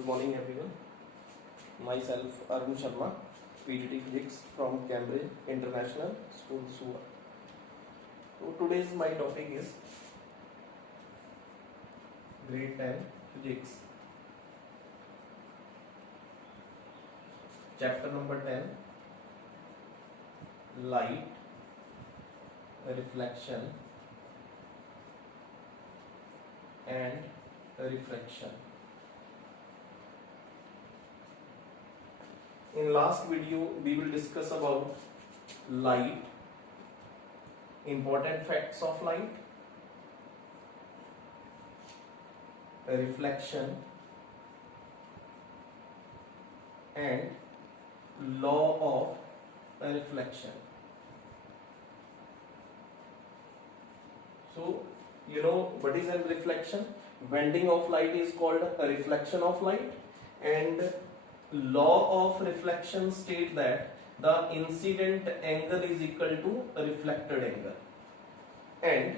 Good morning everyone. Myself Arun Sharma, PGT Physics from Cambridge International School, Surat. So today's my topic is Grade 10 Physics, Chapter number 10, Light, Reflection and Refraction. In last video we will discuss about light, important facts of light, reflection and law of reflection. So you know what is a reflection? Bending of light is called a reflection of light, and law of reflection state that the incident angle is equal to a reflected angle, and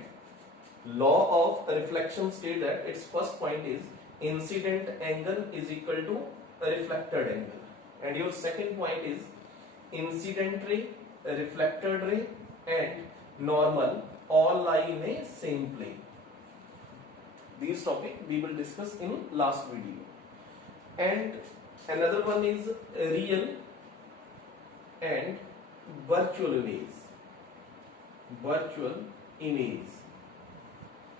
law of reflection state that its first point is incident angle is equal to a reflected angle, and your second point is incident ray, reflected ray and normal all lie in a same plane. These topic we will discuss in last video. And another one is real and virtual image. Virtual image.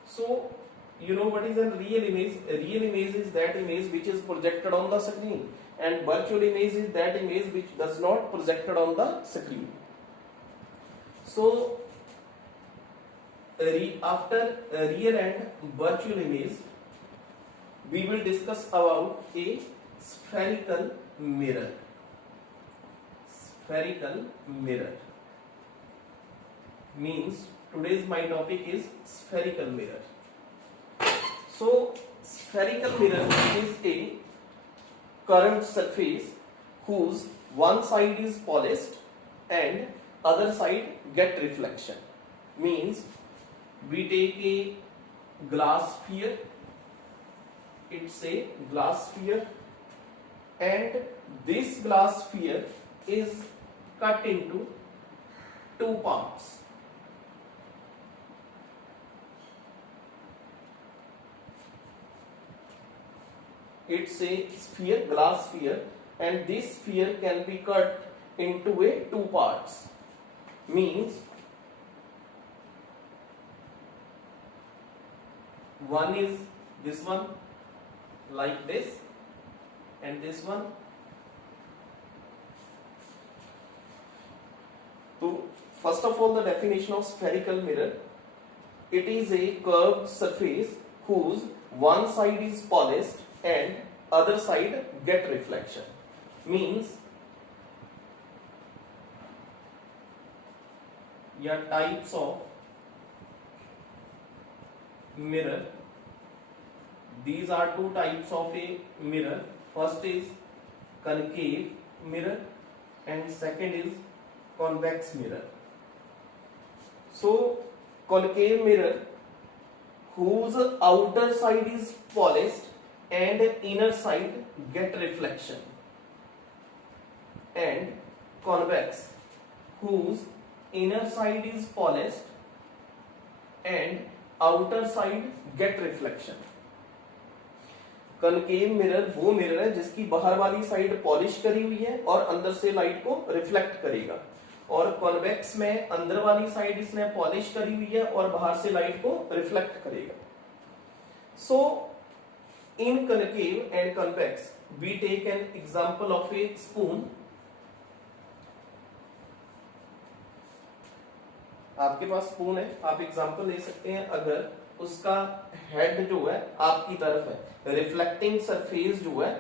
So you know what is a real image? A real image is that image which is projected on the screen, and virtual image is that image which does not projected on the screen. So after real and virtual image, we will discuss about a spherical mirror. Spherical mirror means today's my topic is spherical mirror. So spherical mirror is a curved surface whose one side is polished and other side get reflection. Means we take a glass sphere, it's a glass sphere, and this glass sphere is cut into two parts. It's a sphere, glass sphere, and this sphere can be cut into a two parts. Means one is this one like this, and this one. So first of all, the definition of spherical mirror: it is a curved surface whose one side is polished and other side get reflection. Means your types of mirror. These are two types of a mirror. First is concave mirror and second is convex mirror. So concave mirror whose outer side is polished and inner side get reflection, and convex whose inner side is polished and outer side get reflection. Concave mirror वो मिरर है जिसकी बाहर वाली side polish करी हुई है और अंदर से लाइट को रिफ्लेक्ट करेगा, और कॉन्वेक्स में अंदर वाली साइड इसने पॉलिश करी हुई है और बाहर से लाइट को रिफ्लेक्ट करेगा. So in concave and convex we take an example of a spoon. आपके पास स्पून है, आप एग्जांपल ले सकते हैं. अगर उसका हेड जो है आपकी तरफ है, रिफ्लेक्टिंग सरफेस जो है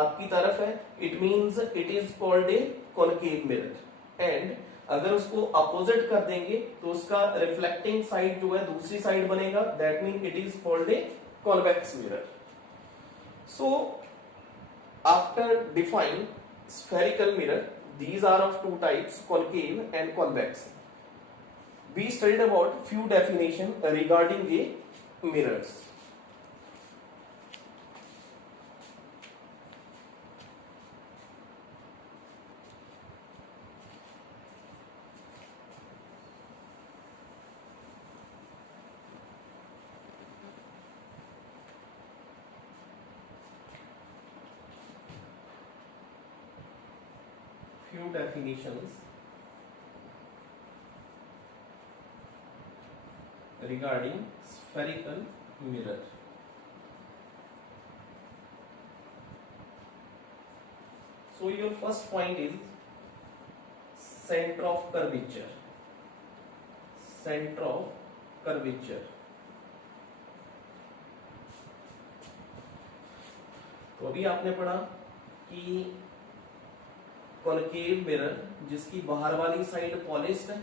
आपकी तरफ है, it means it is called A concave mirror. And अगर उसको अपोजिट कर देंगे तो उसका रिफ्लेक्टिंग साइड जो है दूसरी साइड बनेगा, that mean it is called a convex mirror. So after define spherical mirror, these are of two types, concave and convex. We studied about few definition regarding a mirrors. few definitions regarding spherical mirror. So your first point is center of curvature. Center of curvature. तो अभी आपने पढ़ा कि concave mirror जिसकी बाहर वाली side polished है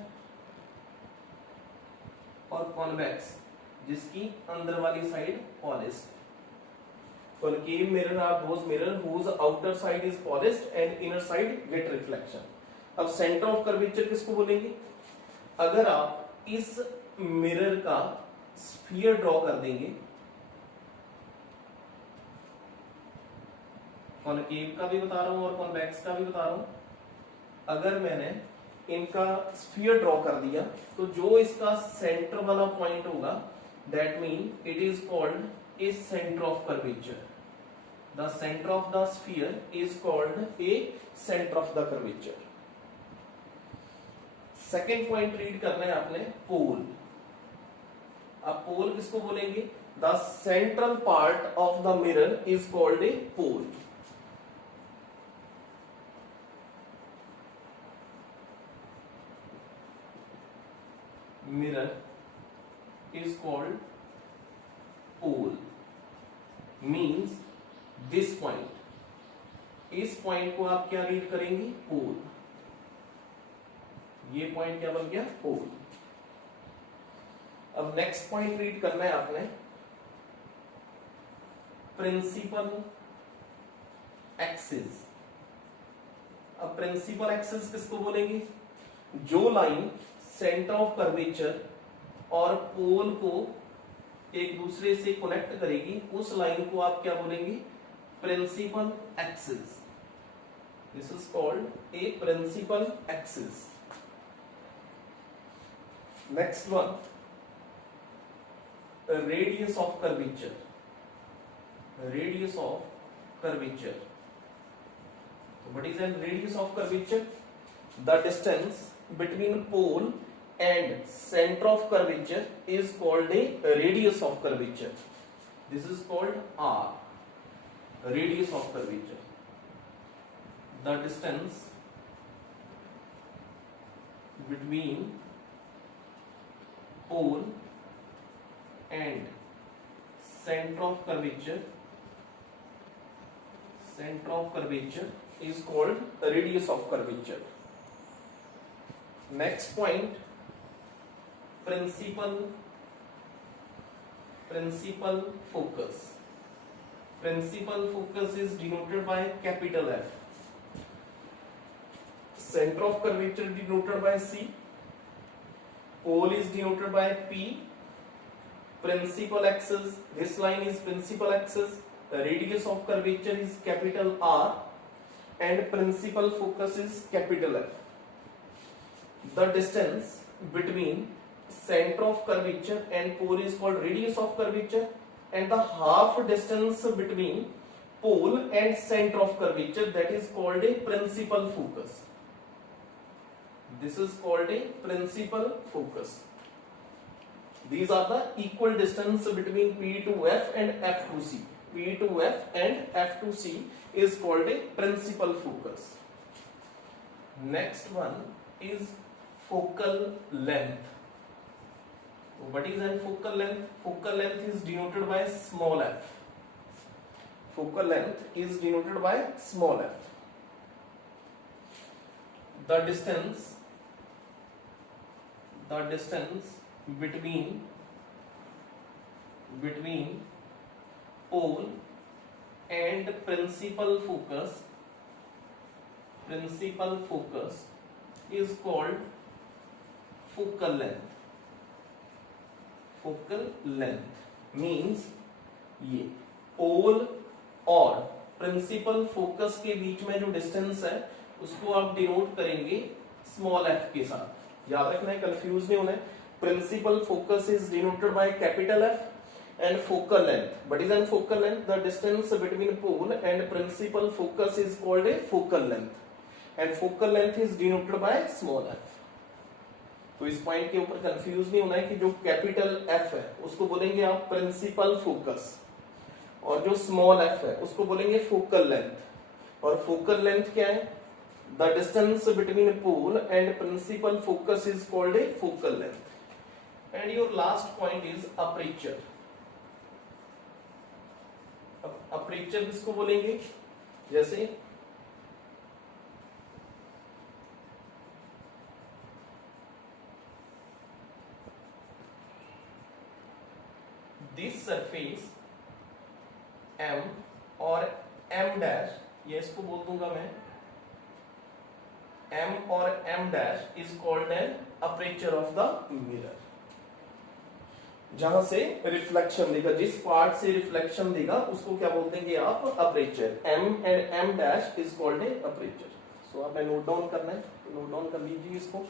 और कॉन्वेक्स जिसकी अंदर वाली side polished. Concave mirror are those mirror whose outer side is polished and inner side get reflection. अब center of curvature किसको बोलेंगे? अगर आप इस मिरर का स्फीयर ड्रॉ कर देंगे, कॉनकेव का भी बता रहा हूं और कॉन्वेक्स का भी बता रहा हूं, अगर मैंने इनका स्फीयर ड्रॉ कर दिया तो जो इसका सेंटर वाला पॉइंट होगा that mean it is called a centre of curvature. The centre of the sphere is called a centre of the curvature. Second point read करना है आपने, पोल. अब पोल किसको बोलेंगे? The central part of the mirror is called a pole. Mirror is called pole. Means this point. इस point को आप क्या रीड करेंगे? पोल. ये पॉइंट क्या बन गया? पोल. अब नेक्स्ट पॉइंट रीड करना है आपने, प्रिंसिपल एक्सिस. अब प्रिंसिपल एक्सिस किसको बोलेंगे? जो लाइन सेंटर ऑफ कर्वेचर और पोल को एक दूसरे से कनेक्ट करेगी उस लाइन को आप क्या बोलेंगे? Principal axis. This is called a principal axis. Next one, radius of curvature. Radius of curvature. What is an radius of curvature? The distance between pole and center of curvature is called a radius of curvature. This is called R, radius of curvature. The distance between pole and center of curvature is called a radius of curvature. Next point, principal focus. Principal focus is denoted by capital F. Center of curvature denoted by C. Pole is denoted by P. Principal axis, this line is principal axis. The radius of curvature is capital R and principal focus is capital F. The distance between center of curvature and pole is called radius of curvature, and the half distance between pole and center of curvature, that is called a principal focus. This is called a principal focus. These are the equal distance between P to F and F to C. P to F and F to C is called a principal focus. Next one is focal length. What is an focal length? Focal length is denoted by small f. Focal length is denoted by small f. The distance between pole and principal focus is called focal length. Focal length means ये पोल और principal focus के बीच में जो distance है उसको आप डिनोट करेंगे स्मॉल एफ के साथ. याद रखना है, कंफ्यूज नहीं होना है. Principal focus is denoted by capital F and focal length. What is an focal length? The distance between pole and principal focus is called a focal length. And focal length is denoted by small F. तो इस पॉइंट के ऊपर कंफ्यूज नहीं होना है कि जो capital F है उसको बोलेंगे आप प्रिंसिपल फोकस, और जो स्मॉल एफ है उसको बोलेंगे फोकल लेंथ। और फोकल लेंथ क्या है? The distance between pole and principal focus is called a focal length. And your last point is aperture. Aperture किसको बोलेंगे? जैसे दिस सरफेस M और M डैश, ये इसको बोल दूंगा मैं M और M dash is called an aperture of the mirror. जहां से रिफ्लेक्शन देगा, जिस पार्ट से रिफ्लेक्शन देगा उसको क्या बोलते हैं आप? Aperture. M and M dash is called a aperture. So आपने नोट डाउन करना है, तो नोट डाउन कर लीजिए इसको।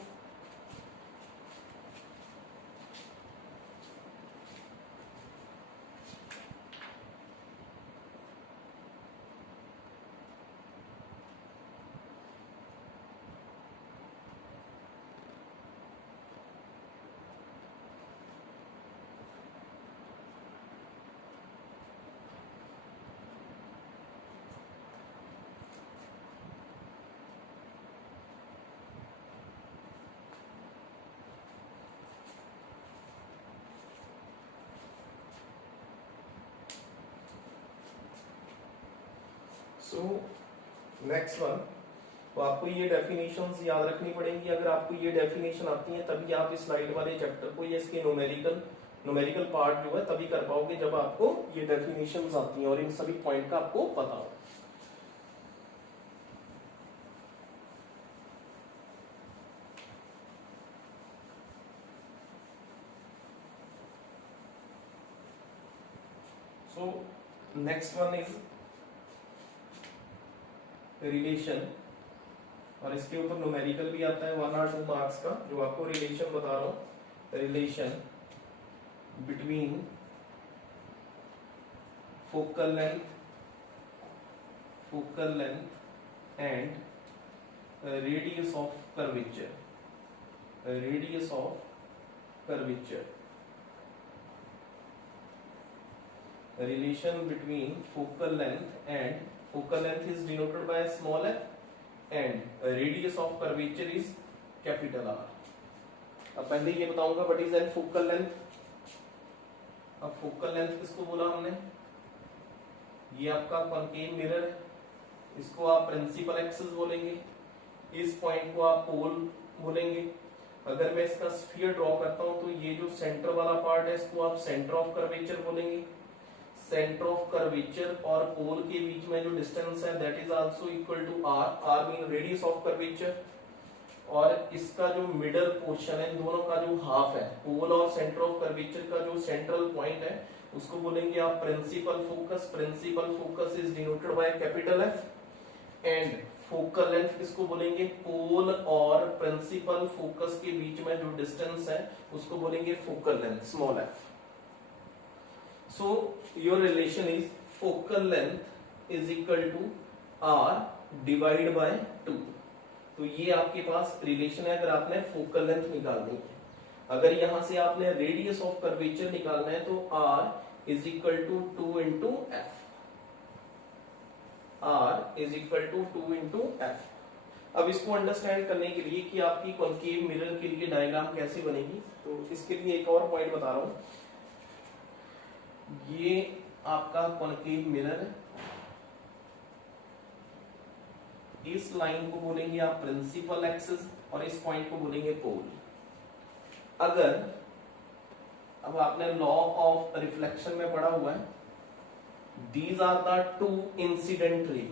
सो नेक्स्ट वन, तो आपको ये डेफिनेशंस याद रखनी पड़ेंगी। अगर आपको ये डेफिनेशन आती है तभी आप इस स्लाइड वाले चैप्टर को, ये इसके न्यूमेरिकल पार्ट जो है तभी कर पाओगे जब आपको ये डेफिनेशंस आती हैं और इन सभी पॉइंट का आपको पता हो। So next one is relation, और इसके ऊपर न्यूमेरिकल भी आता है 1 और 2 मार्क्स का, जो आपको रिलेशन बता रहा हूं। Relation between focal length and radius of curvature. Radius of curvature, relation between focal length is denoted by a small f and radius of curvature is capital R। अब पहले ये बताऊंगा what is N focal length. अब focal length किसको बोला हमने? ये आपका कॉनकेव मिरर है, इसको आप प्रिंसिपल एक्सिस बोलेंगे, इस पॉइंट को आप पोल बोलेंगे। अगर मैं इसका स्फीयर ड्रॉ करता हूं तो ये जो सेंटर वाला पार्ट है इसको आप सेंटर ऑफ कर्वेचर बोलेंगे। सेंटर ऑफ कर्वेचर और पोल के बीच में जो डिस्टेंस है that is also equal to r। r mean radius of curvature. और इसका जो मिडल पोर्शन है, इन दोनों का जो हाफ है, पोल और सेंटर ऑफ कर्वेचर का जो सेंट्रल पॉइंट है उसको बोलेंगे आप principal focus. Principal focus is denoted by capital F। एंड फोकल लेंथ किसको बोलेंगे? पोल और प्रिंसिपल फोकस के बीच में जो डिस्टेंस है उसको बोलेंगे focal length, small f। So your relation is focal length is equal to r divided by 2। तो ये आपके पास रिलेशन है अगर आपने फोकल लेंथ निकालनी है। अगर यहां से आपने रेडियस ऑफ कर्वेचर निकालना है तो r is equal to 2 into F. r is equal to 2 into F. अब इसको अंडरस्टैंड करने के लिए कि आपकी कॉनकेव मिरर के लिए डायग्राम कैसे बनेगी, तो इसके लिए एक और पॉइंट बता रहा हूं। ये आपका कॉनकेव मिरर है, इस लाइन को बोलेंगे आप प्रिंसिपल एक्सिस और इस पॉइंट को बोलेंगे पोल। अगर अब आपने लॉ ऑफ रिफ्लेक्शन में पढ़ा हुआ है, these are the two incident रे।